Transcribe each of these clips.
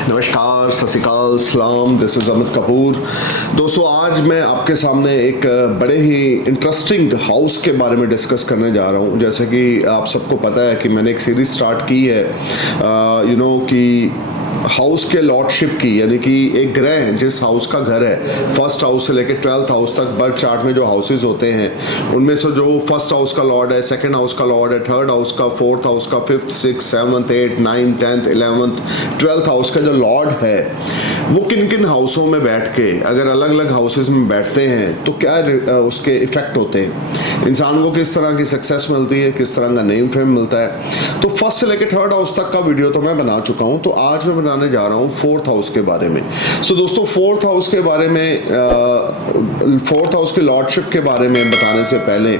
नमस्कार, सत श्री अकाल, सलाम। This is Amit Kapoor. दोस्तों, आज मैं आपके सामने एक बड़े ही इंटरेस्टिंग हाउस के बारे में डिस्कस करने जा रहा हूँ। जैसे कि आप सबको पता है कि मैंने एक सीरीज स्टार्ट की है कि हाउस के लॉर्डशिप की, यानी कि एक ग्रह जिस हाउस का घर है, फर्स्ट हाउस से लेकर 12th हाउस तक बर्थ चार्ट में जो हाउसेज होते हैं उनमें से जो फर्स्ट हाउस का लॉर्ड है, सेकंड हाउस का लॉर्ड है, थर्ड हाउस का, फोर्थ हाउस का, fifth, six, seventh, 8, 9, 10th, 11th, 12th house का जो लॉर्ड है वो किन किन हाउसों में बैठ के, अगर अलग अलग हाउसेज में बैठते हैं तो क्या उसके इफेक्ट होते हैं, इंसान को किस तरह की सक्सेस मिलती है, किस तरह का नेम फेम मिलता है। तो फर्स्ट से लेकर थर्ड हाउस तक का वीडियो तो मैं बना चुका हूं, तो आज मैं बनाने जा रहा हूं फोर्थ हाउस के बारे में। सो दोस्तों, फोर्थ हाउस के बारे में, फोर्थ हाउस की लॉर्डशिप के बारे में बताने से पहले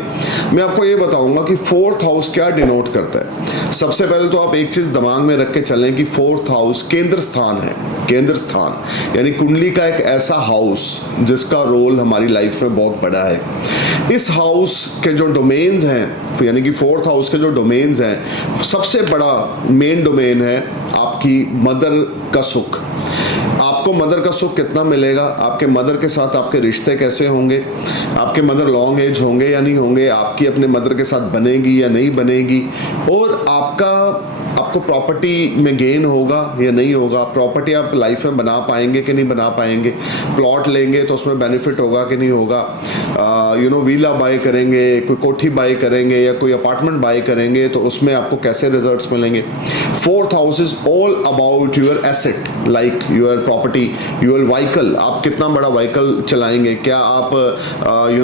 मैं आपको ये बताऊंगा कि फोर्थ हाउस क्या डिनोट करता है। सबसे पहले तो आप एक चीज दिमाग में रख के चलें कि फोर्थ हाउस केंद्र स्थान है। केंद्र स्थान यानी कुंडली का एक ऐसा हाउस जिसका रोल हमारी लाइफ में बहुत बड़ा है। इस हाउस के जो डोमेन्स हैं, यानी कि फोर्थ हाउस के जो डोमेन्स हैं, सबसे बड़ा मेन डोमेन है आपकी मदर का सुख। आपको मदर का सुख कितना मिलेगा, आपके मदर के साथ आपके रिश्ते कैसे होंगे, आपके मदर लॉन्ग एज होंगे या नहीं होंगे, आपकी अपने मदर के साथ बनेगी या नहीं बनेगी, और आपको प्रॉपर्टी में गेन होगा या नहीं होगा, प्रॉपर्टी आप लाइफ में बना पाएंगे कि नहीं बना पाएंगे, प्लॉट लेंगे तो उसमें बेनिफिट होगा कि नहीं होगा, विला बाय करेंगे, कोई कोठी बाय करेंगे या कोई अपार्टमेंट बाय करेंगे तो उसमें आपको कैसे रिजल्ट्स मिलेंगे। Fourth house is all about your asset, like your property, your vehicle. आप कितना बड़ा व्हीकल चलाएंगे, क्या आप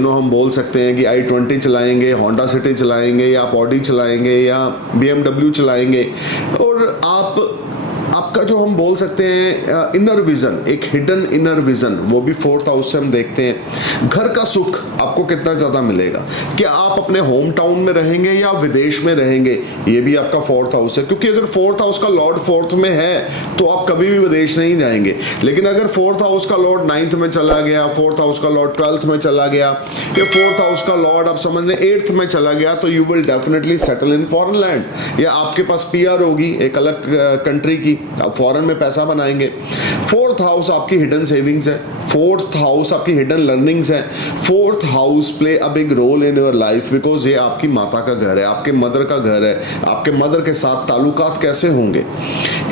हम बोल सकते हैं कि i20 चलाएंगे, होंडा सिटी चलाएंगे, या आप ऑडी चलाएंगे या BMW चलाएंगे, और आपका जो हम बोल सकते हैं इनर विजन, एक हिडन इनर विजन, वो भी फोर्थ हाउस से हम देखते हैं। घर का सुख आपको कितना ज्यादा मिलेगा, क्या आप अपने होम टाउन में रहेंगे या विदेश में रहेंगे, ये भी आपका फोर्थ हाउस है। क्योंकि अगर फोर्थ हाउस का लॉर्ड फोर्थ में है तो आप कभी भी विदेश नहीं जाएंगे। लेकिन अगर फोर्थ हाउस का लॉर्ड 9th में चला गया, फोर्थ हाउस का लॉर्ड 12th में चला गया, या फोर्थ हाउस का लॉर्ड आप समझ लें 8th में चला गया, तो you will definitely settle in foreign land, या आपके पास PR होगी एक अलग कंट्री की, आप फॉरेन में पैसा बनाएंगे। फोर्थ हाउस आपकी हिडन सेविंग्स है, फोर्थ हाउस आपकी हिडन लर्निंग्स है। Fourth house play a big role in your life because ये आपकी माता का घर है, आपके मदर का घर है। आपके मदर के साथ ताल्लुकात कैसे होंगे,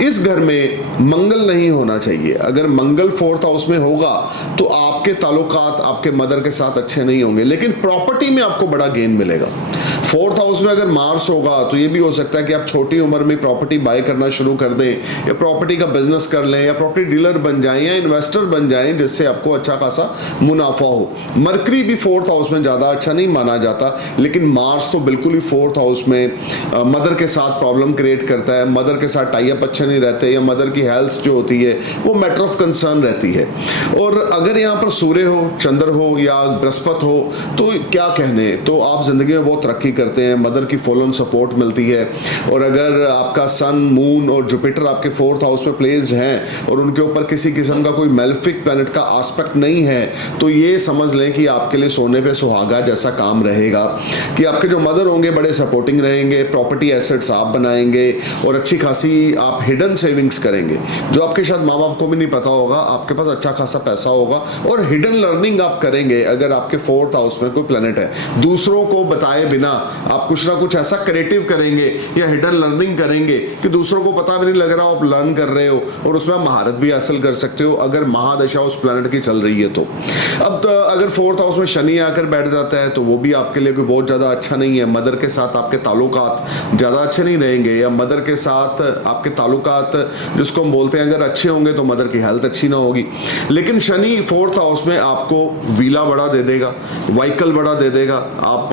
इस घर में मंगल नहीं होना चाहिए। अगर मंगल फोर्थ हाउस में होगा तो आपके ताल्लुकात आपके मदर के साथ अच्छे नहीं होंगे, लेकिन प्रॉपर्टी में आपको बड़ा गेन मिलेगा। फोर्थ हाउस में अगर मार्स होगा तो ये भी हो सकता है कि आप छोटी उम्र में प्रॉपर्टी बाय करना शुरू कर दें, या प्रॉपर्टी का बिजनेस कर लें, या प्रॉपर्टी डीलर बन जाएं, या इन्वेस्टर बन जाएं, जिससे आपको अच्छा खासा मुनाफा हो। मरकरी भी फोर्थ हाउस में ज्यादा अच्छा नहीं माना जाता, लेकिन मार्स तो बिल्कुल ही फोर्थ हाउस में मदर के साथ प्रॉब्लम क्रिएट करता है। मदर के साथ टाई अप अच्छे नहीं रहते, या मदर की हेल्थ जो होती है वो मैटर ऑफ कंसर्न रहती है। और अगर यहाँ पर सूर्य हो, चंद्र हो या बृहस्पति हो तो क्या कहने, तो आप जिंदगी में बहुत तरक्की करते हैं, मदर की फुल ऑन सपोर्ट मिलती है। और अगर आपका सन, मून और जुपिटर आपके फोर्थ हाउस में प्लेस्ड हैं और उनके ऊपर किसी किस्म का कोई मेलेफिक प्लैनेट का एस्पेक्ट नहीं है, तो ये समझ लें कि आपके लिए सोने पे सुहागा जैसा काम रहेगा, कि आपके जो मदर होंगे बड़े सपोर्टिंग रहेंगे, प्रॉपर्टी एसेट्स आप बनाएंगे, और अच्छी खासी आप हिडन सेविंग्स करेंगे जो आपके शायद माँ बाप को भी नहीं पता होगा। आपके पास अच्छा खासा पैसा होगा, और हिडन लर्निंग आप करेंगे अगर आपके फोर्थ हाउस में कोई प्लैनेट है। दूसरों को बताए बिना आप कुछ ना कुछ ऐसा क्रिएटिव करेंगे या हिडन लर्निंग करेंगे कि दूसरों को पता भी नहीं लग रहा हो आप लर्न कर रहे हो, और उसमें आप महारत भी हासिल कर सकते हो अगर महादशा उस प्लैनेट की चल रही है तो। अब अगर फोर्थ हाउस में शनि आकर बैठ जाता है तो वो भी आपके लिए कोई बहुत ज्यादा अच्छा नहीं है। मदर के साथ आपके ताल्लुकात ज्यादा अच्छे नहीं रहेंगे, या मदर के साथ आपके ताल्लुकात जिसको हम बोलते हैं अगर अच्छे होंगे तो मदर की हेल्थ अच्छी ना होगी। लेकिन शनि फोर्थ हाउस में आपको वीला बड़ा दे देगा, व्हीकल बड़ा दे देगा, आप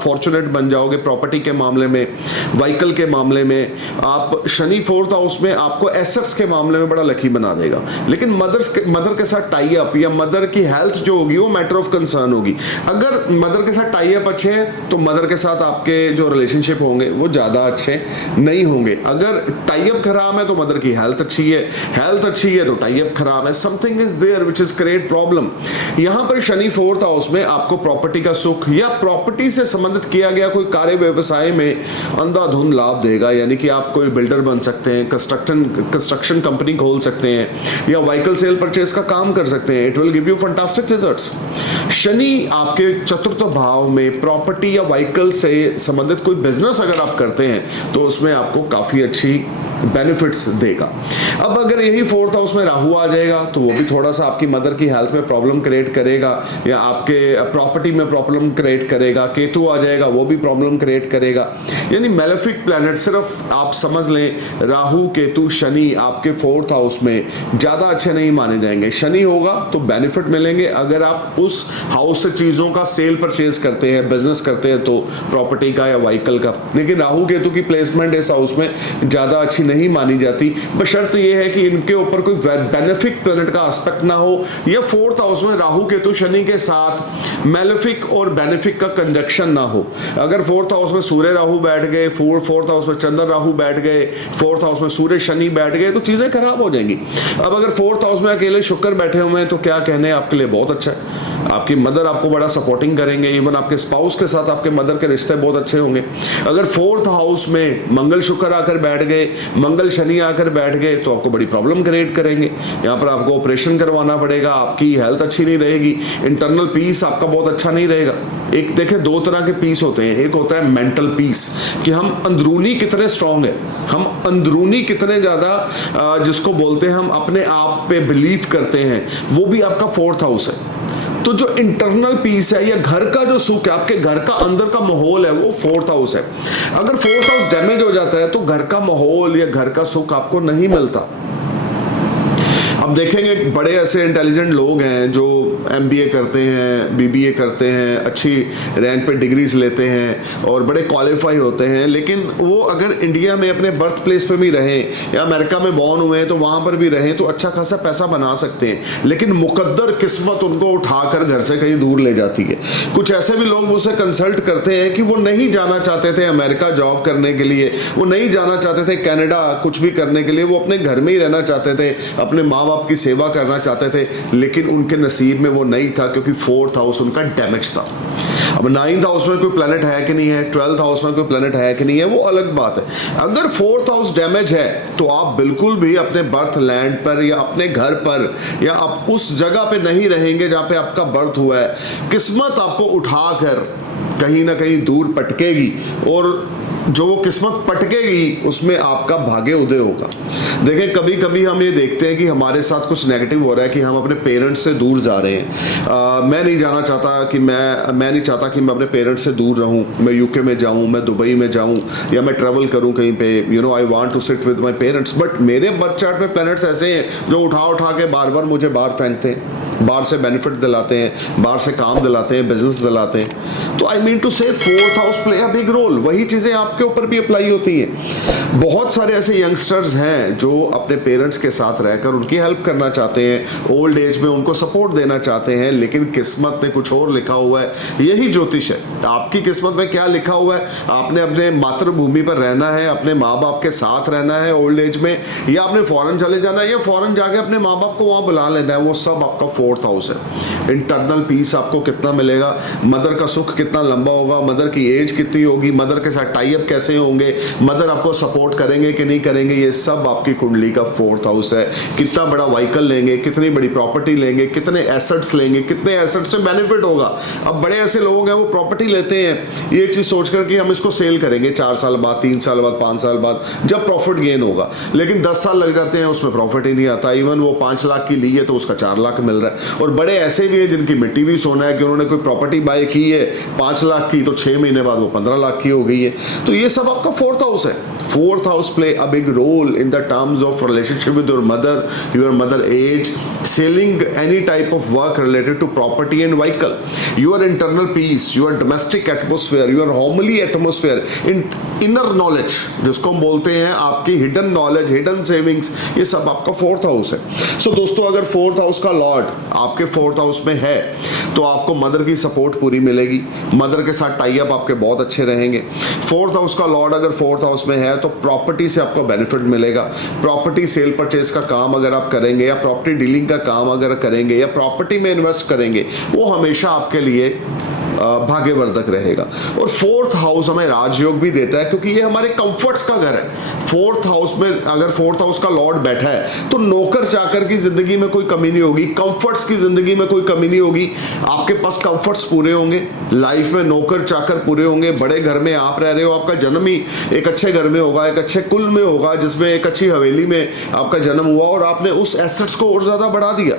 फॉर्चुनेट बन जाओगे प्रॉपर्टी के मामले में, व्हीकल के मामले में। आप शनि फोर्थ हाउस में आपको एसेट्स के मामले में बड़ा लकी बना देगा। लेकिन मदर के साथ टाई अप या मदर की हेल्थ जो होगी वो मैटर ऑफ कंसर्न होगी। अगर मदर के साथ टाई अप अच्छे हैं तो मदर के साथ आपके जो रिलेशनशिप होंगे वो ज्यादा अच्छे नहीं होंगे। अगर टाई अप खराब है तो मदर की हेल्थ अच्छी है, हेल्थ अच्छी है तो टाई अप खराब है। Something is there which is create problem. यहां पर शनि फोर्थ हाउस में आपको प्रॉपर्टी का सुख या प्रॉपर्टी प्रॉपर्टी से संबंधित किया गया कोई कार्य व्यवसाय में अंधाधुंध लाभ देगा, यानी कि आप कोई बिल्डर बन सकते हैं, कंस्ट्रक्शन कंपनी खोल सकते हैं, या व्हीकल सेल परचेज का काम कर सकते हैं। It will give you fantastic results. Shani आपके चतुर्थ भाव में प्रॉपर्टी या व्हीकल से संबंधित कोई बिजनेस अगर आप करते हैं तो उसमें आपको काफी अच्छी बेनिफिट्स देगा। अब अगर यही फोर्थ हाउस में राहु आ जाएगा तो वो भी थोड़ा सा आपकी मदर की हेल्थ में प्रॉब्लम क्रिएट करेगा, या आपके प्रॉपर्टी में प्रॉब्लम क्रिएट करेगा। केतु आ जाएगा, वो भी प्रॉब्लम क्रिएट करेगा। यानी मेलेफिक प्लैनेट, सिर्फ आप समझ लें राहु केतु शनि आपके फोर्थ हाउस में ज्यादा अच्छे नहीं माने जाएंगे। शनि होगा तो बेनिफिट मिलेंगे अगर आप उस हाउस से चीजों का सेल परचेज करते हैं, बिजनेस करते हैं, तो प्रॉपर्टी का या व्हीकल का। लेकिन राहु केतु की प्लेसमेंट इस हाउस में ज्यादा अच्छी नहीं मानी जाती, बशर्त यह है कि इनके ऊपर कोई बेनिफिक प्लैनेट का एस्पेक्ट ना हो, या फोर्थ हाउस में राहु केतु शनि के साथ मेलेफिक और बेनिफिक का कंजक्शन ना हो। अगर फोर्थ हाउस में सूर्य राहु बैठ गए, फोर्थ हाउस में चंद्र राहु बैठ गए, फोर्थ हाउस में सूर्य शनि बैठ गए, तो चीजें खराब हो जाएंगी। अब अगर फोर्थ हाउस में अकेले शुक्र बैठे हुए हैं तो क्या कहने, आपके लिए बहुत अच्छा है। आपकी मदर आपको बड़ा सपोर्टिंग करेंगे, इवन आपके स्पाउस के साथ आपके मदर के रिश्ते बहुत अच्छे होंगे। अगर फोर्थ हाउस में मंगल शुक्र आकर बैठ गए, मंगल शनि आकर बैठ गए, तो आपको बड़ी प्रॉब्लम क्रिएट करेंगे। यहाँ पर आपको ऑपरेशन करवाना पड़ेगा, आपकी हेल्थ अच्छी नहीं रहेगी, इंटरनल पीस आपका बहुत अच्छा नहीं रहेगा। एक देखें, दो तरह के पीस होते हैं। एक होता है मेंटल पीस, कि हम अंदरूनी कितने स्ट्रांग है, हम अंदरूनी कितने ज्यादा जिसको बोलते हैं हम अपने आप पे बिलीव करते हैं, वो भी आपका फोर्थ हाउस है। तो जो इंटरनल पीस है या घर का जो सुख है, आपके घर का अंदर का माहौल है, वो फोर्थ हाउस है। अगर फोर्थ हाउस डैमेज हो जाता है तो घर का माहौल या घर का सुख आपको नहीं मिलता। अब देखेंगे, बड़े ऐसे इंटेलिजेंट लोग हैं जो MBA करते हैं, BBA करते हैं, अच्छी रैंक पे डिग्रीज लेते हैं और बड़े क्वालिफाई होते हैं, लेकिन वो अगर इंडिया में अपने बर्थ प्लेस पे भी रहें या अमेरिका में बॉर्न हुए हैं तो वहां पर भी रहें तो अच्छा खासा पैसा बना सकते हैं। लेकिन मुकद्दर किस्मत उनको उठाकर घर से कहीं दूर ले जाती है। कुछ ऐसे भी लोग मुझसे कंसल्ट करते हैं कि वो नहीं जाना चाहते थे अमेरिका जॉब करने के लिए, वो नहीं जाना चाहते थे कनाडा कुछ भी करने के लिए, वो अपने घर में ही रहना चाहते थे, अपने माँ बाप की सेवा करना चाहते थे, लेकिन उनके नसीब में वो नहीं था क्योंकि फोर्थ हाउस उनका डैमेज था। अब 9th हाउस में कोई प्लैनेट है कि नहीं है, 12th हाउस में कोई प्लैनेट है कि नहीं है, वो अलग बात है। अगर फोर्थ हाउस डैमेज है तो आप बिल्कुल भी अपने बर्थ लैंड पर या अपने घर पर या आप उस जगह पे नहीं रहेंगे जहां पे आपका बर्थ हुआ है। किस्मत आपको उठाकर कहीं ना कहीं दूर पटकेगी, और जो वो किस्मत पटकेगी उसमें आपका भाग्य उदय होगा। देखें, कभी कभी हम ये देखते हैं कि हमारे साथ कुछ नेगेटिव हो रहा है कि हम अपने पेरेंट्स से दूर जा रहे हैं। मैं नहीं जाना चाहता कि मैं नहीं चाहता कि मैं अपने पेरेंट्स से दूर रहूं, मैं यूके में जाऊं, मैं दुबई में जाऊं, या मैं ट्रैवल करूं कहीं पे, I want to sit with my parents. But मेरे बर्थ चार्ट में प्लैनेट्स ऐसे हैं जो उठा के बार बार मुझे बाहर फेंकते हैं, बाहर से बेनिफिट दिलाते हैं, बाहर से काम दिलाते हैं, बिजनेस दिलाते हैं। तो I mean to say fourth house play a big role. वही चीजें आपके ऊपर भी अप्लाई होती हैं। बहुत सारे ऐसे यंगस्टर्स हैं जो अपने पेरेंट्स के साथ रहकर उनकी हेल्प करना चाहते हैं, ओल्ड एज में उनको सपोर्ट देना चाहते हैं, लेकिन किस्मत ने कुछ और लिखा हुआ है। यही ज्योतिष है, आपकी किस्मत में क्या लिखा हुआ है। आपने अपने मातृभूमि पर रहना है, अपने माँ बाप के साथ रहना है ओल्ड एज में, या आपने फॉरेन चले जाना है, या फॉरेन जाके अपने माँ बाप को वहां बुला लेना है, वो सब आपका फोर्थ हाउस है। इंटरनल पीस आपको कितना मिलेगा, मदर का सुख कितना लंबा होगा, मदर की एज कितनी होगी, मदर के साथ टाई अप कैसे होंगे, मदर आपको सपोर्ट करेंगे कि नहीं करेंगे, ये सब आपकी कुंडली का फोर्थ हाउस है। कितना बड़ा व्हीकल लेंगे, कितनी बड़ी प्रॉपर्टी लेंगे, कितने एसेट्स लेंगे, कितने एसेट्स से बेनिफिट होगा। अब बड़े ऐसे लोग हैं वो प्रॉपर्टी लेते हैं ये चीज सोचकर कि हम इसको सेल करेंगे 4 साल बाद, 3 साल बाद, 5 साल बाद, जब प्रॉफिट गेन होगा, लेकिन 10 साल लग जाते हैं, उसमें प्रॉफिट ही नहीं आता। इवन वो 5 लाख की ली है तो उसका 4 लाख मिल रहा है। और बड़े ऐसे भी है जिनकी मिट्टी भी सोना है कि उन्होंने कोई प्रॉपर्टी बाय की है 5 लाख की, तो 6 महीने बाद वो 15 लाख की हो गई है। तो ये सब आपका फोर्थ हाउस है। Fourth house play a big role in the terms of relationship with your mother age, selling any type of work related to property and vehicle, your internal peace, your domestic atmosphere, your homely atmosphere, inner knowledge जिसको हम बोलते हैं आपकी hidden knowledge, hidden savings, ये सब आपका fourth house है। सो दोस्तों, अगर फोर्थ हाउस का लॉर्ड आपके फोर्थ हाउस में है तो आपको मदर की सपोर्ट पूरी मिलेगी, मदर के साथ टाई अप आपके बहुत अच्छे रहेंगे। फोर्थ हाउस का लॉर्ड अगर फोर्थ हाउस में है तो प्रॉपर्टी से आपको बेनिफिट मिलेगा। प्रॉपर्टी सेल परचेज का काम अगर आप करेंगे, या प्रॉपर्टी डीलिंग का काम अगर करेंगे, या प्रॉपर्टी में इन्वेस्ट करेंगे, वो हमेशा आपके लिए भाग्यवर्धक रहेगा। और फोर्थ हाउस हमें राजयोग भी देता है, क्योंकि ये हमारे कंफर्ट्स का घर है। फोर्थ हाउस में अगर फोर्थ हाउस का लॉर्ड बैठा है तो नौकर चाकर की जिंदगी में कोई कमी नहीं होगी, कंफर्ट्स की जिंदगी में कोई कमी नहीं होगी। आपके पास कंफर्ट्स पूरे होंगे, लाइफ में नौकर चाकर पूरे होंगे। बड़े घर में आप रह रहे हो, आपका जन्म ही एक अच्छे घर में होगा, एक अच्छे कुल में होगा, जिसमें एक अच्छी हवेली में आपका जन्म हुआ और आपने उस एसेट्स को और ज्यादा बढ़ा दिया।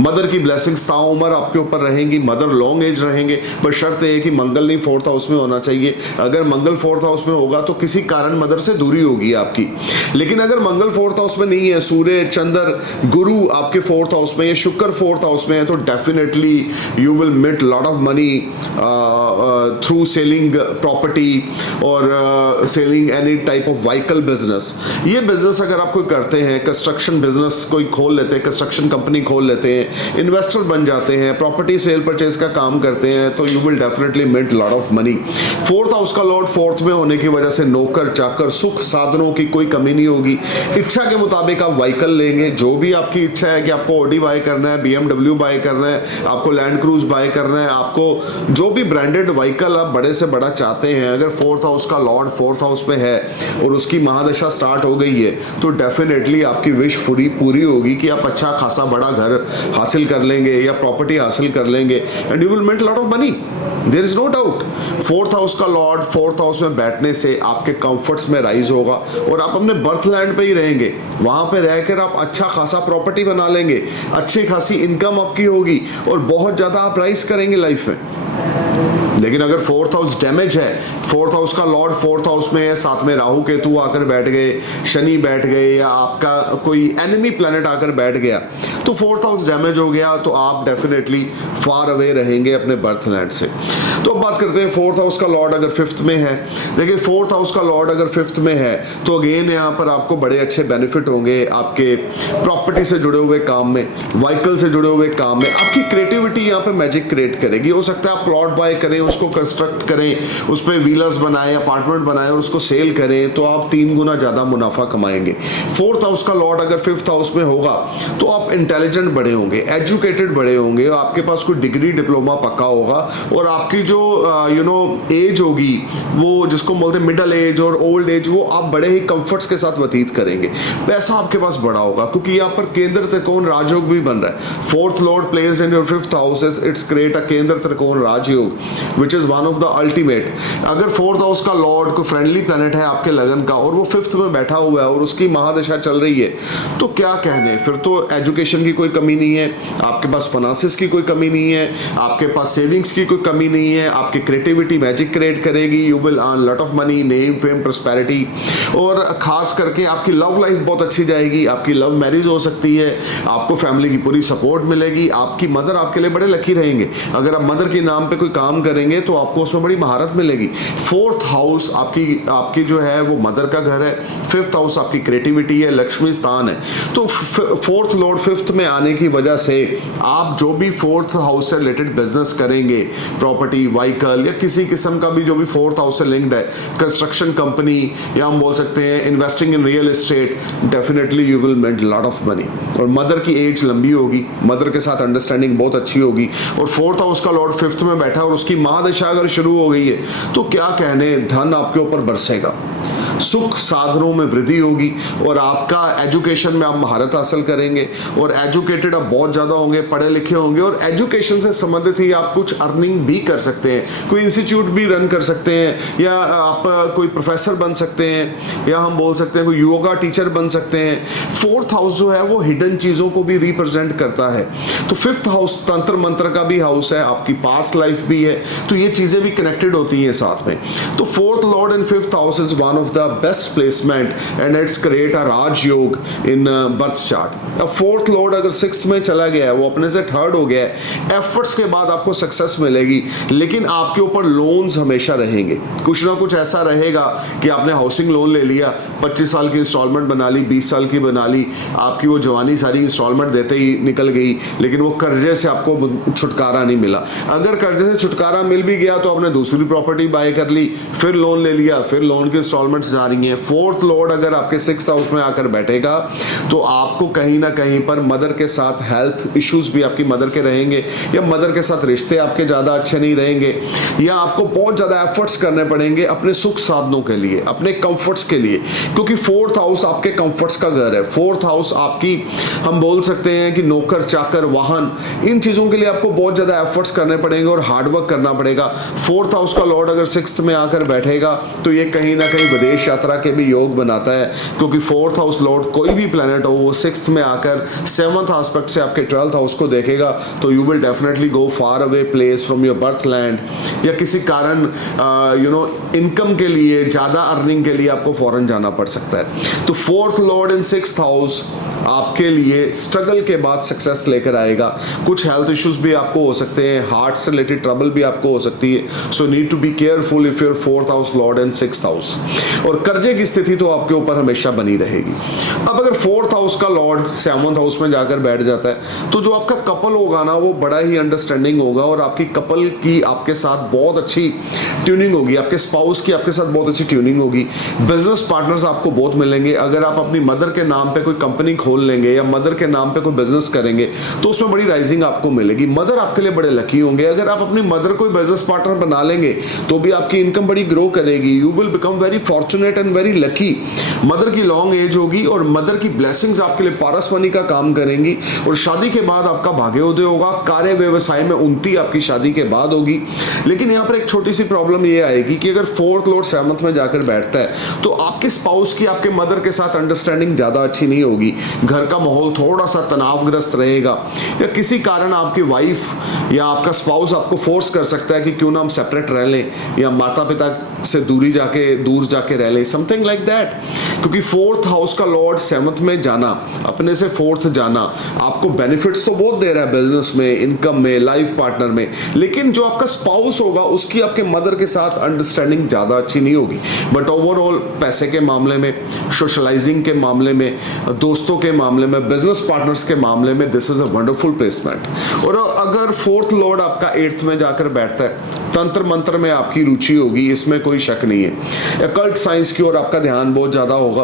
मदर की ब्लेसिंग्स ताउम्र आपके ऊपर रहेंगी, मदर लॉन्ग एज रहेंगे, पर शर्त है कि मंगल नहीं फोर्थ हाउस में होना चाहिए। अगर मंगल फोर्थ हाउस में होगा तो किसी कारण मदर से दूरी होगी आपकी। लेकिन अगर मंगल फोर्थ हाउस में नहीं है, सूर्य चंद्र गुरु आपके फोर्थ हाउस में, शुक्र फोर्थ हाउस में है, तो definitely you will make lot of money through selling property और selling any type of vehicle business. ये बिजनेस अगर आप कोई करते हैं, कंस्ट्रक्शन बिजनेस कोई खोल लेते हैं, कंस्ट्रक्शन कंपनी खोल लेते हैं, इन्वेस्टर बन जाते हैं, प्रॉपर्टी सेल परचेज का काम करते हैं, तो you will definitely make lot of money. Fourth house का लॉर्ड फोर्थ में होने की वजह से नौकर चाकर सुख साधनों की कोई कमी नहीं होगी। इच्छा के मुताबिक आप व्हीकल लेंगे, जो भी आपकी इच्छा है कि आपको ऑडी बाय करना है, BMW बाय करना है, आपको लैंड क्रूज बाय करना है, आपको जो भी ब्रांडेड व्हीकल आप बड़े से बड़ा चाहते हैं, अगर फोर्थ हाउस का लॉर्ड फोर्थ हाउस में है और उसकी महादशा स्टार्ट हो गई है, तो डेफिनेटली आपकी विश पूरी होगी कि आप अच्छा खासा बड़ा घर हासिल कर लेंगे या प्रॉपर्टी हासिल कर लेंगे, and you will make lot of money. There is no doubt. Fourth house का लॉर्ड फोर्थ हाउस में बैठने से आपके कंफर्ट्स में राइज होगा और आप अपने बर्थ लैंड पे ही रहेंगे। वहां पे रहकर आप अच्छा खासा प्रॉपर्टी बना लेंगे, अच्छी खासी इनकम आपकी होगी और बहुत ज्यादा आप राइज करेंगे लाइफ में। लेकिन अगर फोर्थ हाउस डैमेज है, फोर्थ हाउस का लॉर्ड फोर्थ हाउस में है, साथ में राहु केतु आकर बैठ गए, शनि बैठ गए, या आपका कोई एनिमी प्लैनेट आकर बैठ गया, तो फोर्थ हाउस डैमेज हो गया, तो आप डेफिनेटली फार अवे रहेंगे अपने बर्थ लैंड से। तो अब बात करते हैं फोर्थ हाउस का लॉर्ड अगर फिफ्थ में है। देखिए फोर्थ हाउस का लॉर्ड अगर फिफ्थ में है तो अगेन यहाँ पर आपको बड़े अच्छे बेनिफिट होंगे आपके प्रॉपर्टी से जुड़े हुए काम में, व्हीकल से जुड़े हुए काम में। आपकी क्रिएटिविटी यहाँ पे मैजिक क्रिएट करेगी। हो सकता है आप प्लॉट बाय करें, उसको कंस्ट्रक्ट करें, उस पर व्हीलर्स बनाए, अपार्टमेंट बनाए और उसको सेल करें, तो आप 3 गुना ज्यादा मुनाफा कमाएंगे। फोर्थ हाउस का लॉर्ड अगर फिफ्थ हाउस में होगा तो आप इंटेलिजेंट बड़े होंगे, एजुकेटेड बड़े होंगे, आपके पास कोई डिग्री डिप्लोमा पक्का होगा और आपकी जो एज होगी, वो जिसको बोलते हैं मिडिल एज और ओल्ड एज, वो आप बड़े ही कंफर्ट्स के साथ व्यतीत करेंगे। पैसा आपके पास बड़ा होगा, क्योंकि यहाँ पर केंद्र त्रिकोण राजयोग भी बन रहा है। Fourth lord place in your fifth house, it's create a Kendra Trikona Rajyoga which is one of the ultimate. अगर फोर्थ हाउस का लॉर्ड को फ्रेंडली प्लैनेट है आपके लगन का और वो फिफ्थ में बैठा हुआ है और उसकी महादशा चल रही है, तो क्या कहने, फिर तो एजुकेशन की कोई कमी नहीं है, आपके पास फाइनेंसेस की कोई कमी नहीं है, आपके पास सेविंग्स की कोई कमी नहीं है, आपकी क्रिएटिविटी मैजिक क्रिएट करेगी, you will earn lot of money, name fame prosperity, और खास करके आपकी लव लाइफ बहुत अच्छी जाएगी, आपकी लव मैरिज हो सकती है, आपको फैमिली की पूरी सपोर्ट मिलेगी, आपकी मदर आपके लिए बड़े लकी रहेंगे। अगर आप मदर के नाम पे कोई काम करेंगे तो आपको उसमें बड़ी महारत मिलेगी। फोर्थ हाउस आपकी जो है वो मदर का घर है, फिफ्थ हाउस आपकी क्रिएटिविटी है, लक्ष्मी स्थान है। तो फोर्थ लॉर्ड फिफ्थ में आने की वजह से आप जो भी फोर्थ हाउस से रिलेटेड बिजनेस करेंगे, प्रॉपर्टी, व्हीकल या किसी किस्म का भी जो भी फोर्थ हाउस से लिंक्ड है, कंस्ट्रक्शन कंपनी, या हम बोल सकते हैं investing in real estate, definitely you will make lot of money. और मदर की एज लंबी होगी, मदर के साथ अंडरस्टैंडिंग बहुत अच्छी होगी, और फोर्थ हाउस का लॉर्ड फिफ्थ में बैठा और उसकी महादशा अगर शुरू हो गई है तो क्या कहने, धन आपके ऊपर बरसेगा, सुख साधनों में वृद्धि होगी और आपका एजुकेशन में आप महारत हासिल करेंगे और एजुकेटेड आप बहुत ज्यादा होंगे, पढ़े लिखे होंगे, और एजुकेशन से संबंधित ही आप कुछ अर्निंग भी कर सकते हैं, कोई इंस्टीट्यूट भी रन कर सकते हैं, या आप कोई प्रोफेसर बन सकते हैं, या हम बोल सकते हैं कोई योगा टीचर बन सकते हैं। फोर्थ हाउस जो है वो हिडन चीजों को भी रिप्रेजेंट करता है। तो फिफ्थ हाउस तंत्र मंत्र का भी हाउस है, आपकी पास्ट लाइफ भी है, तो ये चीजें भी कनेक्टेड होती हैं साथ में। तो fourth lord in fifth house is one of the best placement and it's create a Rajyoga in birth chart. अब फोर्थ लॉर्ड अगर सिक्स्थ में चला गया है, वो अपने से थर्ड हो गया है, एफर्ट्स के बाद आपको सक्सेस मिलेगी, लेकिन आपके ऊपर लोन्स हमेशा रहेंगे। कुछ ना कुछ ऐसा रहेगा कि आपने हाउसिंग लोन ले लिया, 25 साल की इंस्टॉलमेंट बना ली, 20 साल की बना ली, आपकी वो जवानी सारी इंस्टॉलमेंट देते ही निकल गई, लेकिन वो कर्जे से आपको छुटकारा नहीं मिला। अगर कर्जे से छुटकारा मिल भी गया तो आपने दूसरी प्रॉपर्टी बाय कर ली, फिर लोन ले लिया, फिर लोन की इंस्टॉलमेंट आ रही हैं। फोर्थ लॉर्ड अगर आपके 6th हाउस में आकर बैठेगा तो आपको कहीं ना कहीं पर मदर के साथ हेल्थ इश्यूज भी आपकी मदर के रहेंगे, या मदर के साथ रिश्ते आपके ज़्यादा अच्छे नहीं रहेंगे, या आपको बहुत ज़्यादा एफर्ट्स करने पड़ेंगे अपने सुख साधनों के लिए, अपने कंफर्ट्स के लिए, क्योंकि फोर्थ हाउस आपके कंफर्ट्स का घर है। फोर्थ हाउस आपकी, हम बोल सकते हैं कि नौकर चाकर वाहन, इन चीज़ों के लिए आपको बहुत ज़्यादा एफर्ट्स करने पड़ेंगे और हार्डवर्क करना पड़ेगा। फोर्थ हाउस का लॉर्ड अगर 6th में आकर बैठेगा तो ये कहीं ना कहीं विदेश यात्रा के भी योग बनाता है, क्योंकि फोर्थ हाउस लॉर्ड कोई भी प्लैनेट हो वो 6th में आकर 7th एस्पेक्ट से आपके 12th हाउस को देखेगा, तो you will definitely go far away place from your birth land, या किसी कारण इनकम के लिए, ज़्यादा अर्निंग के लिए आपको फॉरेन जाना पड़ सकता है। तो फोर्थ लॉर्ड इन 6th हाउस आपके लिए स्ट्रगल के बाद सक्सेस लेकर आएगा। कुछ हेल्थ इश्यूज भी आपको हो सकते हैं, हार्ट से रिलेटेड ट्रबल भी आपको हो सकती है, so need to be careful if your 4th house lord and 6th house. और कर्जे की स्थिति तो आपके ऊपर हमेशा बनी रहेगी। अब अगर 4th हाउस का लॉर्ड 7th हाउस में जाकर बैठ जाता है तो जो आपका कपल होगा ना वो बड़ा ही अंडरस्टैंडिंग होगा, और आपकी कपल की आपके साथ बहुत अच्छी ट्यूनिंग होगी, आपके स्पाउस की आपके साथ बहुत अच्छी ट्यूनिंग होगी। बिजनेस पार्टनर्स आपको बहुत मिलेंगे। अगर आप अपनी मदर के नाम पे कोई कंपनी खोल लेंगे या मदर के नाम पे कोई बिजनेस करेंगे तो उसमें बड़ी राइजिंग आपको मिलेगी। मदर आपके लिए बड़े लकी होंगे। अगर आप अपनी मदर को बिजनेस पार्टनर बना लेंगे तो भी आपकी इनकम बड़ी ग्रो करेगी। You will become very fortunate and very lucky. Mother की लॉन्ग एज होगी और मदर की ब्लेसिंग्स आपके लिए पारसमनी का काम करेंगी, और शादी के बाद आपका भाग्योदय होगा। कार्य व्यवसाय में उन्नति आपकी शादी के बाद होगी। लेकिन यहाँ पर एक छोटी सी प्रॉब्लम ये आएगी कि अगर 4th लॉर्ड 7th में जाकर बैठता है तो आपके स्पाउस की, आपके मदर के साथ अंडरस्टैंडिंग ज्यादा अच्छी नहीं होगी। घर का माहौल थोड़ा सा तनावग्रस्त रहेगा, या किसी कारण आपकी वाइफ या आपका स्पाउस आपको फोर्स कर सकता है कि क्यों ना हम सेपरेट रह लें, या माता पिता से दूर जाके रह लें, समथिंग लाइक दैट। क्योंकि 4th हाउस का लॉर्ड 7th में जाना, अपने से 4th जाना आपको बेनिफिट्स तो बहुत दे रहा है, बिजनेस में, इनकम में, लाइफ पार्टनर में, लेकिन जो आपका स्पाउस होगा उसकी आपके मदर के साथ अंडरस्टैंडिंग ज्यादा अच्छी नहीं होगी। बट ओवरऑल पैसे के मामले में, सोशलाइजिंग के मामले में, दोस्तों के मामले में, बिजनेस पार्टनर्स के मामले में this is a wonderful placement. और अगर 4th लॉर्ड आपका 8th में जाकर बैठता है, तंत्र मंत्र में आपकी रुचि होगी, इसमें कोई शक नहीं है। अकल्ट साइंस की ओर आपका ध्यान बहुत ज्यादा होगा।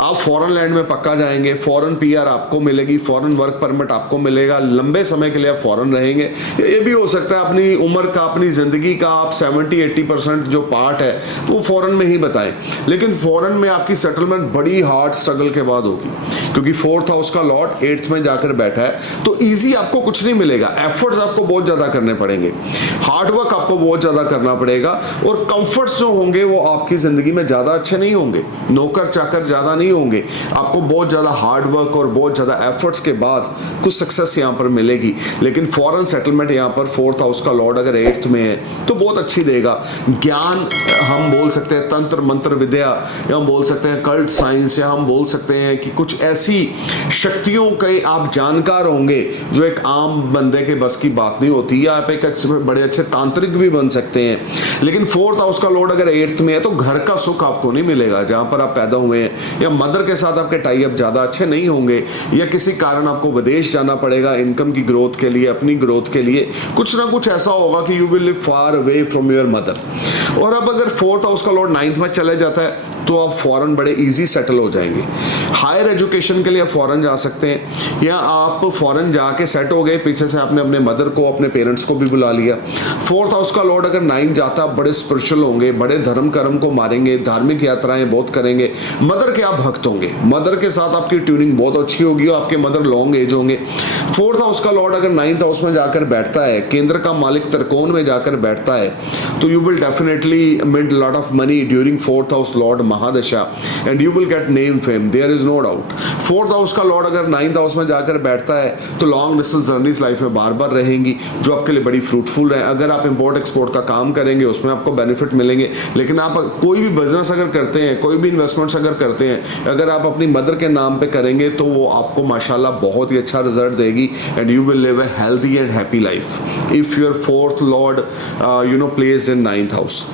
आप फॉरेन लैंड में पक्का जाएंगे, फॉरेन पीआर आपको मिलेगी, फॉरेन वर्क परमिट आपको मिलेगा, लंबे समय के लिए आप फॉरेन रहेंगे। ये भी हो सकता है अपनी उम्र का, अपनी जिंदगी का आप 70-80% जो पार्ट है वो फॉरेन में ही बताएं, लेकिन फॉरेन में आपकी सेटलमेंट बड़ी हार्ड स्ट्रगल के बाद होगी, क्योंकि 4th हाउस का लॉर्ड 8th में जाकर बैठा है। तो इजी आपको कुछ नहीं मिलेगा, एफर्ट्स आपको बहुत ज्यादा करने पड़ेंगे, हार्डवर्क आपको बहुत ज्यादा करना पड़ेगा, और कंफर्ट्स जो होंगे वो आपकी जिंदगी में ज्यादा अच्छे नहीं होंगे, नौकर चाकर ज्यादा नहीं होंगे। आपको बहुत ज्यादा हार्डवर्क और बहुत ज्यादा एफर्ट्स के बाद कुछ सक्सेस यहाँ पर मिलेगी। लेकिन फॉरेन सेटलमेंट यहाँ पर 4th हाउस का लॉर्ड अगर 8th में है तो बहुत अच्छी देगा। ज्ञान, हम बोल सकते हैं तंत्र मंत्र विद्या, या हम बोल सकते हैं कल्ट साइंस, या हम बोल सकते हैं कि कुछ ऐसी शक्तियों के आप जानकार होंगे जो एक आम बंदे के बस की बात नहीं होती, या आप एक बड़े अच्छे तांत्रिक भी बन सकते हैं। लेकिन 4th हाउस का लॉर्ड अगर 8th में है तो घर का सुख आपको नहीं मिलेगा जहां पर आप पैदा हुए हैं, या मदर के साथ आपके टाई अप ज्यादा अच्छे नहीं होंगे, या किसी कारण आपको विदेश जाना पड़ेगा इनकम की ग्रोथ के लिए, अपनी ग्रोथ के लिए। कुछ ना कुछ ऐसा होगा कि you will live far away from your mother. और अब अगर 4th हाउस का लॉर्ड 9th में चले जाता है तो आप फॉरेन बड़े इजी सेटल हो जाएंगे। हायर एजुकेशन के लिए आप फॉरेन जा सकते हैं, या आप फॉरेन जाके सेट हो गए, पीछे से आपने अपने मदर को, अपने पेरेंट्स को भी बुला लिया। 4th हाउस का लॉर्ड अगर 9 जाता, आप बड़े स्पिरिचुअल होंगे, बड़े धर्म कर्म को मारेंगे, धार्मिक यात्राएं बहुत करेंगे, मदर के आप भक्त होंगे, मदर के साथ आपकी ट्यूनिंग बहुत अच्छी होगी, और आपके मदर लॉन्ग एज होंगे। 4th हाउस का लॉर्ड अगर 9th हाउस में जाकर बैठता है, केंद्र का मालिक त्रिकोण में जाकर बैठता है, तो you will definitely mint lot of money during 4th house lord mahadasha, and you will get name fame, there is no doubt. 4th house का लॉर्ड अगर 9th हाउस में जाकर बैठता है तो लॉन्ग डिस्टेंस जर्नीज लाइफ में बार बार रहेंगी, जो आपके लिए बड़ी फ्रूटफुल है। अगर आप इंपोर्ट एक्सपोर्ट का काम करेंगे उसमें आपको बेनिफिट मिलेंगे, लेकिन आप कोई भी बिजनेस अगर करते हैं, कोई भी इन्वेस्टमेंट्स अगर करते हैं, अगर आप अपनी मदर के नाम पे करेंगे तो वो आपको माशाल्लाह बहुत ही अच्छा रिजल्ट देगी, and you will live a healthy and happy life if your 4th Lord place in 9th house.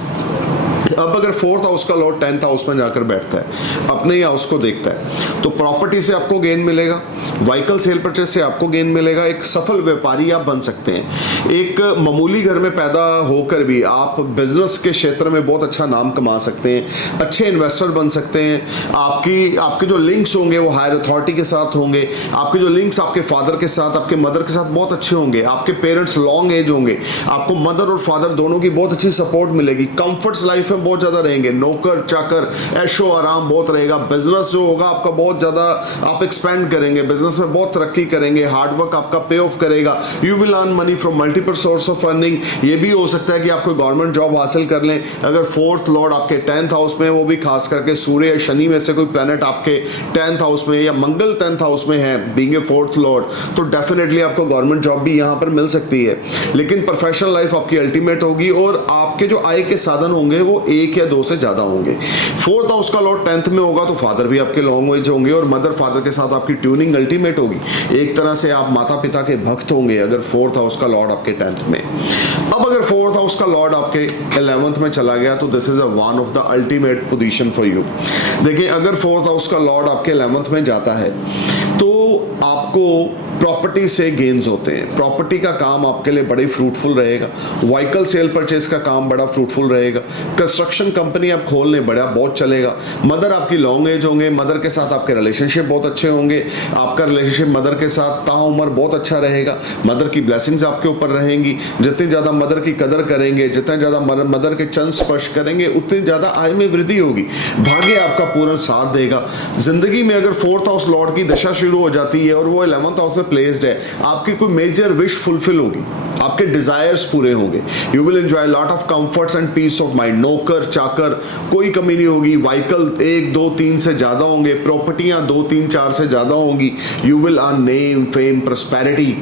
अब अगर फोर्थ हाउस का लॉर्ड 10th हाउस में जाकर बैठता है, अपने ही हाउस को देखता है, तो प्रॉपर्टी से आपको गेन मिलेगा, व्हीकल सेल परचेज से आपको गेन मिलेगा, एक सफल व्यापारी आप बन सकते हैं। एक मामूली घर में पैदा होकर भी आप बिजनेस के क्षेत्र में बहुत अच्छा नाम कमा सकते हैं, अच्छे इन्वेस्टर बन सकते हैं। आपके जो लिंक्स होंगे वो हायर अथॉरिटी के साथ होंगे, आपके जो लिंक्स आपके फादर के साथ, आपके मदर के साथ बहुत अच्छे होंगे, आपके पेरेंट्स लॉन्ग एज होंगे, आपको मदर और फादर दोनों की बहुत अच्छी सपोर्ट मिलेगी, कंफर्ट्स लाइफ में बहुत ज्यादा रहेंगे, नौकर चाकर ऐशो आराम बहुत रहेगा, बिजनेस जो होगा आपका बहुत ज्यादा आप एक्सपेंड करेंगे, बिजनेस में बहुत तरक्की करेंगे, हार्डवर्क आपका पे ऑफ करेगा, you will earn money from multiple source of earning. ये भी हो सकता है कि आप कोई गवर्नमेंट जॉब हासिल कर लें अगर फोर्थ लॉर्ड आपके 10th हाउस में, वो भी खास करके सूर्य या शनि में से कोई प्लैनेट आपके 10th हाउस में या मंगल 10th हाउस में है बीइंग ए फोर्थ लॉर्ड, तो डेफिनेटली आपको गवर्नमेंट जॉब भी यहां पर मिल सकती है। लेकिन प्रोफेशनल लाइफ आपकी अल्टीमेट होगी और आपके जो आय के साधन होंगे वो 1 या 2 से ज्यादा होंगे। फोर्थ हाउस का लॉर्ड 10th में होगा तो फादर भी आपके लॉन्ग एज होंगे और मदर फादर के साथ आपकी ट्यूनिंग अल्टीमेट होगी। एक तरह से आप माता पिता के भक्त होंगे अगर फोर्थ हाउस का लॉर्ड आपके 10th में। अब अगर फोर्थ हाउस का लॉर्ड आपके 11th में चला गया तो this is one of the ultimate position for you. देखिए, अगर फोर्थ हाउस का लॉर्ड आपके 11th में जाता है तो आपको प्रॉपर्टी से गेन्स होते हैं, प्रॉपर्टी का काम आपके लिए बड़ी फ्रूटफुल रहेगा, व्हीकल सेल परचेज का काम बड़ा फ्रूटफुल रहेगा, कंस्ट्रक्शन कंपनी आप खोल लें बड़ा बहुत चलेगा, मदर आपकी लॉन्ग एज होंगे, मदर के साथ आपके रिलेशनशिप बहुत अच्छे होंगे, आपका रिलेशनशिप मदर के साथ ताउम्र बहुत अच्छा रहेगा, मदर की ब्लेसिंग्स आपके ऊपर रहेंगी, जितनी ज्यादा मदर की कदर करेंगे, जितना ज्यादा मदर के चंद स्पर्श करेंगे उतनी ज्यादा आय में वृद्धि होगी, भाग्य आपका पूरा साथ देगा। जिंदगी में अगर फोर्थ हाउस लॉर्ड की दशा शुरू हो जाती है और वो 11th हाउस में प्लेस्ड है, आपकी कोई मेजर विश फुलफिल होगी, आपके डिजायर्स पूरे होंगे, you will enjoy lot of comforts and peace of mind, नौकर चाकर कोई कमी नहीं होगी, व्हीकल 1 2 3 से ज्यादा होंगे, प्रॉपर्टियां 2 3 4 से ज्यादा होंगी, you will earn name fame prosperity,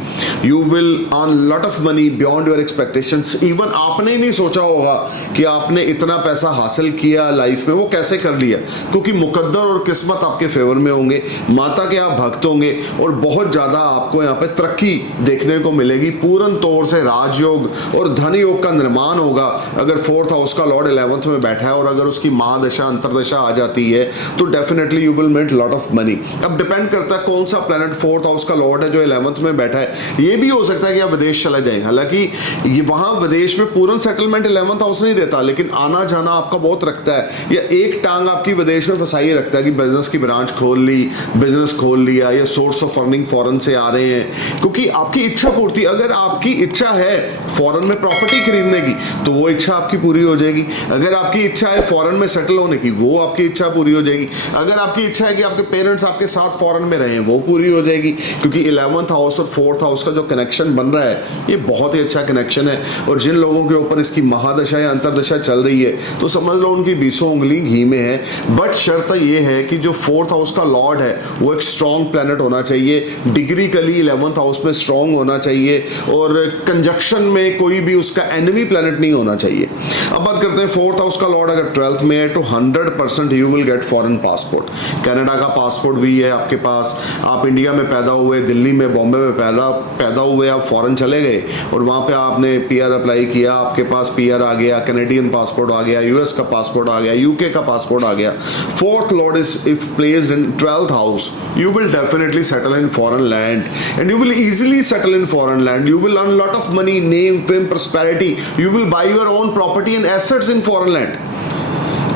you will earn lot of money beyond your expectations. Even आपने नहीं सोचा होगा कि आपने इतना पैसा हासिल किया लाइफ में, वो कैसे कर लिया, क्योंकि मुकद्दर और किस्मत आपके फेवर में होंगे, माता के आप भक्त होंगे और बहुत ज्यादा आपको यहाँ पे तरक्की देखने को मिलेगी। पूर्ण तौर से राजयोग और धन योग का निर्माण होगा अगर फोर्थ हाउस का लॉर्ड 11th में बैठा है और अगर उसकी महादशा अंतरदशा आ जाती है तो definitely you will make lot of money. अब डिपेंड करता है कौन सा प्लैनेट फोर्थ हाउस का लॉर्ड है जो 11th में बैठा है। ये भी हो सकता है कि आप विदेश चले जाएं, हालांकि वहां विदेश में पूर्ण सेटलमेंट 11th हाउस नहीं देता, लेकिन आना जाना आपका बहुत रखता है, या एक टांग आपकी विदेश में फंसाई रखता है कि बिजनेस की ब्रांच खोल ली, बिजनेस खोल लिया, या सोर्स ऑफ अर्निंग फॉरेन से आ रहे हैं, क्योंकि आपकी इच्छा पूर्ति, अगर आपकी इच्छा है फॉरेन में प्रॉपर्टी खरीदने की तो वो इच्छा आपकी पूरी हो जाएगी, अगर आपकी इच्छा है फॉरेन में सेटल होने की वो आपकी इच्छा पूरी हो जाएगी, अगर आपकी इच्छा है कि आपके पेरेंट्स आपके साथ फॉरेन में रहें वो पूरी हो जाएगी, क्योंकि 11th हाउस और 4th हाउस का जो कनेक्शन बन रहा है ये बहुत ही अच्छा कनेक्शन है। और जिन लोगों के ऊपर इसकी महादशा या अंतरदशा चल रही है तो समझ लो उनकी 20 उंगली घी में है। बट शर्त ये है कि जो 4th हाउस का लॉर्ड है वो एक स्ट्रॉन्ग प्लैनेट होना चाहिए, डिग्रीकली 11th हाउस में स्ट्रॉन्ग होना चाहिए और कंजक्शन में कोई भी उसका एनिमी प्लैनेट नहीं होना चाहिए। अब बात करते हैं 4th हाउस का लॉर्ड अगर 12th में है तो 100% you will gate foreign passport, Canada का पासपोर्ट भी है आपके पास, आप इंडिया में पैदा हुए, दिल्ली में बॉम्बे में पैदा हुए, आप फॉरेन चले गए और वहां पे आपने पीआर अप्लाई किया, आपके पास पीआर आ गया, कैनेडियन पासपोर्ट आ गया, यूएस का पासपोर्ट आ गया, यूके का पासपोर्ट आ गया। 4th Lord is if placed in 12th house you will definitely settle in foreign land and you will easily settle in foreign land, you will earn lot of money, name, fame, prosperity, you will buy your own property and assets in foreign land।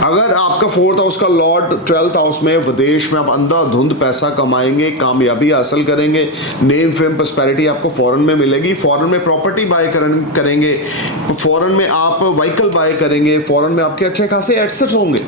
अगर आपका 4th house का Lord 12th house में विदेश में आप अंधाधुंध पैसा कमाएंगे, कामयाबी हासिल करेंगे, नेम फेम प्रॉस्पेरिटी आपको फॉरेन में मिलेगी, फॉरेन में प्रॉपर्टी बाय करेंगे, फॉरेन में आप व्हीकल बाय करेंगे, फॉरेन में आपके अच्छे खासे एसेट्स होंगे।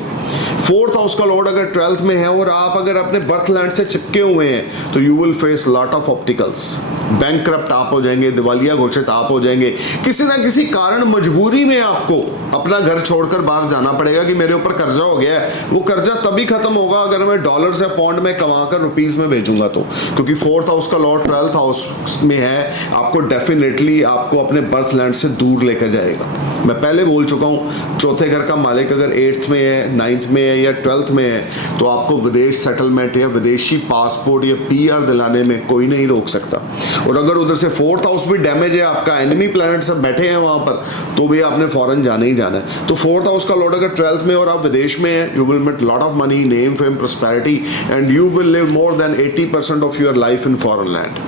4th हाउस का लॉर्ड अगर 12th में है और आप अगर अपने बर्थ लैंड से चिपके हुए हैं तो you will face lot of obstacles, bankrupt आप हो जाएंगे, दिवालिया घोषित आप हो जाएंगे, किसी ना किसी कारण मजबूरी में आपको अपना घर छोड़कर बाहर जाना पड़ेगा कि मेरे ऊपर कर्जा हो गया है। वो कर्जा तभी खत्म होगा अगर मैं डॉलर या पौंड में कमाकर रुपीस में भेजूंगा तो, क्योंकि 4th हाउस का लॉर्ड 12th हाउस में है, आपको डेफिनेटली आपको अपने बर्थ लैंड से दूर लेकर जाएगा। मैं पहले बोल चुका हूं, चौथे घर का मालिक अगर 8th में है, 9th 9th में है या 12th में है तो आपको विदेश सेटलमेंट या विदेशी पासपोर्ट या PR दिलाने में कोई नहीं रोक सकता। और अगर उधर से 4th हाउस भी डैमेज है, आपका एनिमी प्लैनेट सब बैठे हैं वहां पर, तो भी आपने फॉरेन जाना ही जाना है। तो 4th हाउस का लॉर्ड अगर 12th में और आप विदेश में है, you will make lot of money, name, fame, prosperity and you will live more than 80% of your life in foreign land.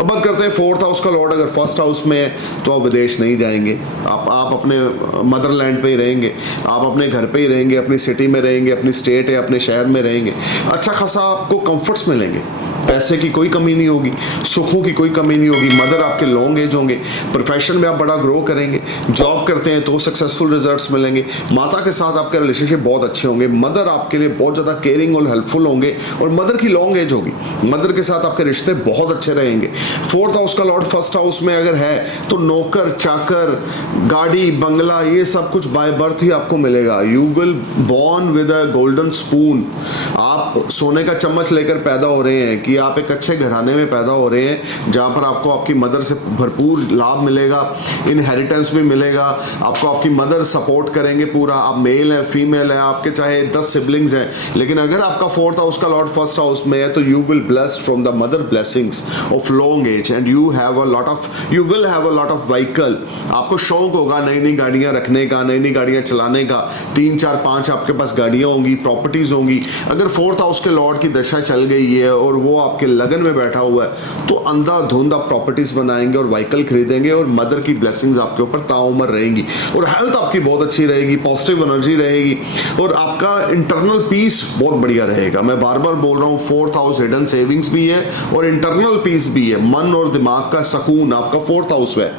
अब बात करते हैं 4th हाउस का लॉर्ड अगर 1st हाउस में है तो आप विदेश नहीं जाएंगे, आप अपने मदरलैंड पे ही रहेंगे, आप अपने घर पे ही रहेंगे, अपनी सिटी में रहेंगे, अपनी स्टेट है अपने शहर में रहेंगे। अच्छा खासा आपको कंफर्ट्स मिलेंगे, पैसे की कोई कमी नहीं होगी, सुखों की कोई कमी नहीं होगी, मदर आपके लॉन्ग एज होंगे, प्रोफेशन में आप बड़ा ग्रो करेंगे, जॉब करते हैं तो सक्सेसफुल रिजल्ट्स मिलेंगे, माता के साथ आपके रिलेशनशिप बहुत अच्छे होंगे, मदर आपके लिए बहुत ज़्यादा केयरिंग और हेल्पफुल होंगे और मदर की लॉन्ग एज होगी, मदर के साथ आपके रिश्ते बहुत अच्छे रहेंगे। 4th हाउस का लॉर्ड 1st हाउस में अगर है तो नौकर चाकर, गाड़ी, बंगला, ये सब कुछ बाय बर्थ ही आपको मिलेगा। You will born with a golden spoon, आप सोने का चम्मच लेकर पैदा हो रहे हैं कि आप एक अच्छे घराने में पैदा हो रहे हैं जहां पर आपको आपकी मदर से भरपूर लाभ मिलेगा, इनहेरिटेंस भी मिलेगा, आपको आपकी मदर सपोर्ट करेंगे पूरा। आप मेल है, फीमेल है, आपके चाहे 10 सिबलिंग्स हैं, लेकिन अगर आपका 4th हाउस का लॉर्ड 1st हाउस में है तो you will blessed from the mother blessings of long age and you will have a lot of vehicle. आपको शौक होगा नई नई गाड़ियां रखने का, नई नई गाड़ियां चलाने का, 3, 4, 5 आपके पास गाड़ियां होंगी, प्रॉपर्टीज होंगी। अगर 4th हाउस के लॉर्ड की दशा चल गई है और वो आपके लगन में बैठा हुआ है तो अंधाधुंध आप प्रॉपर्टीज बनाएंगे और व्हीकल खरीदेंगे और मदर की ब्लेसिंग्स आपके ऊपर ताउम्र रहेंगी और हेल्थ आपकी बहुत अच्छी रहेगी, पॉजिटिव एनर्जी रहेगी और आपका इंटरनल पीस बहुत बढ़िया रहेगा। मैं बार बार बोल रहा हूँ 4th हाउस हिडन सेविंग्स भी है और इंटरनल पीस भी है, मन और दिमाग का सुकून आपका 4th हाउस है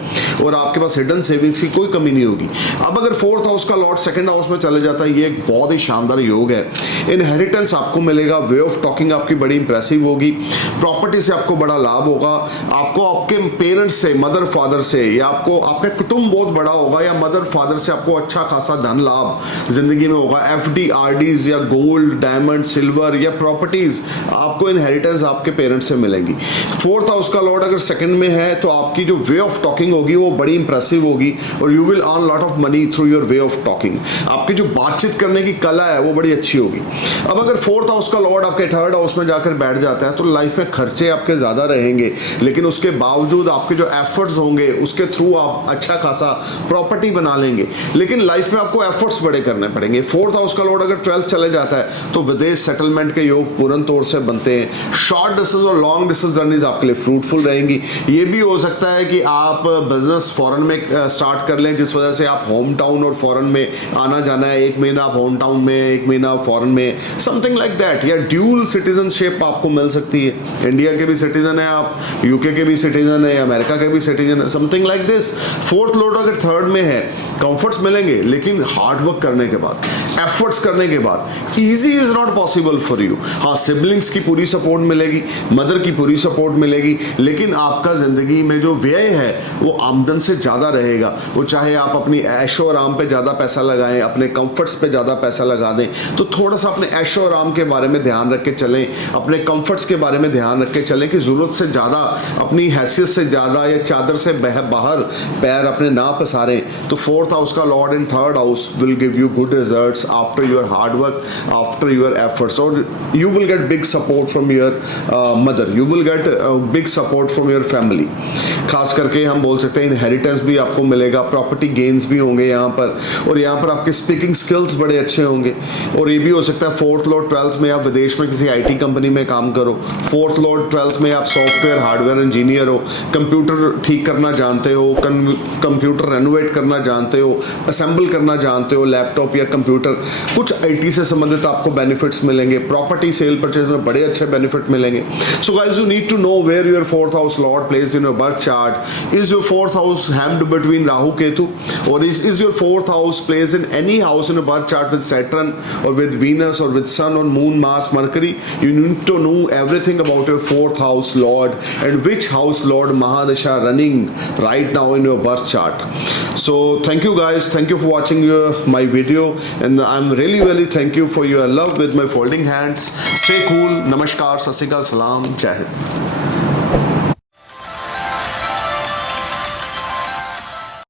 और आपके पास हिडन सेविंग्स की कोई कमी नहीं होगी। अब अगर 4th हाउस का लॉर्ड 2nd हाउस में चले जाता है, ये एक बहुत ही शानदार योग है। इनहेरिटेंस आपको मिलेगा, वे ऑफ टॉकिंग आपकी बड़ी इंप्रेसिव होगी, प्रॉपर्टी से आपको बड़ा लाभ होगा, आपको आपके पेरेंट्स से, मदर फादर से या आपको आपका कुटुंब बहुत बड़ा होगा या मदर फादर से आपको अच्छा खासा धन लाभ जिंदगी में होगा। FD RDs या गोल्ड, डायमंड, सिल्वर या प्रॉपर्टीज आपको इनहेरिटेंस आपके पेरेंट्स से मिलेंगी। 4th हाउस का लॉर्ड अगर 2nd में है तो आपकी जो वे ऑफ टॉकिंग होगी वो बड़ी इंप्रेसिव होगी और you will earn lot of money through your way of talking. आपकी जो बातचीत करने की कला है वो बड़ी अच्छी होगी। अब अगर 4th हाउस का लॉर्ड आपके 3rd हाउस में जाकर बैठ जाता है तो लाइफ में खर्चे आपके ज्यादा रहेंगे, लेकिन उसके बावजूद आपके जो एफर्ट्स होंगे उसके थ्रू आप अच्छा खासा प्रॉपर्टी बना लेंगे, लेकिन लाइफ में आपको एफर्ट्स बड़े करने पड़ेंगे। 4th हाउस का लॉर्ड अगर 12th चले जाता है तो विदेश सेटलमेंट के योग पूर्ण तौर से बनते हैं। शॉर्ट डिस्टेंस और लॉन्ग डिस्टेंस जर्नीज आपके लिए फ्रूटफुल रहेंगी। ये भी हो सकता है कि आप बिजनेस फॉरेन में स्टार्ट कर लें जिस वजह से आप होम टाउन और फॉरेन में आना जाना है, 1 महीना आप होम टाउन में, 1 महीना फॉरेन में, समथिंग लाइक दैट। या ड्यूल सिटीजनशिप आपको मिल सकती है, इंडिया के भी सिटीजन है आप, यूके के भी सिटीजन है, अमेरिका के भी सिटीजन है, something like this. 4th Lord अगर 3rd में है, कंफर्ट्स मिलेंगे लेकिन हार्ड वर्क करने के बाद, एफर्ट्स करने के बाद। Easy is not possible for you. हाँ, सिबलिंग्स की पूरी सपोर्ट मिलेगी, मदर की पूरी सपोर्ट मिलेगी, लेकिन आपका जिंदगी में जो व्यय है वो आमदन से ज्यादा रहेगा। वो चाहे आप अपनी ऐशो आराम पे ज्यादा पैसा लगाएं, अपने कंफर्ट्स पे ज्यादा पैसा लगा दें, तो थोड़ा सा अपने ऐशो आराम के बारे में ध्यान रख के चलें, अपने कंफर्ट्स के बारे में ध्यान रख के चलें कि जरूरत से ज्यादा, अपनी हैसियत से ज्यादा या चादर से बाहर पैर अपने ना पसारें। तो 4th हाउस का lord in 3rd house will give you good results after your hard work, after your efforts, और you will get big support from your mother, you will get big support from your family. खास करके हम बोल सकते हैं inheritance भी आपको मिलेगा, प्रॉपर्टी गेन्स भी होंगे यहाँ पर, और यहाँ पर आपके स्पीकिंग स्किल्स बड़े अच्छे होंगे। और ये भी हो सकता है 4th लॉर्ड 12th में आप विदेश में किसी IT कंपनी में काम करो, 4th लॉर्ड 12th में आप सॉफ्टवेयर हार्डवेयर इंजीनियर हो, कंप्यूटर ठीक करना जानते हो, कंप्यूटर रेनोवेट करना जानते हो, असेंबल करना जानते हो, लैपटॉप या कंप्यूटर, कुछ IT से संबंधित आपको बेनिफिट्स मिलेंगे। प्रॉपर्टी सेल परचेज में बड़े अच्छे बेनिफिट मिलेंगे। So guys, you need to know where your 4th house lord place in your birth chart. Is your 4th house hemmed between Rahu Ketu, और is your 4th house place in any house in your birth chart with Saturn or with Venus or with Sun or Moon, Mars, Mercury? You need to know everything about your 4th house Lord and which house Lord Mahadasha running right now in your birth chart. So thank you guys, thank you for watching my video, and I'm really thank you for your love with my folding hands. Stay cool. Namaskar, Sat Sri Akal, Salam, Jai Hind.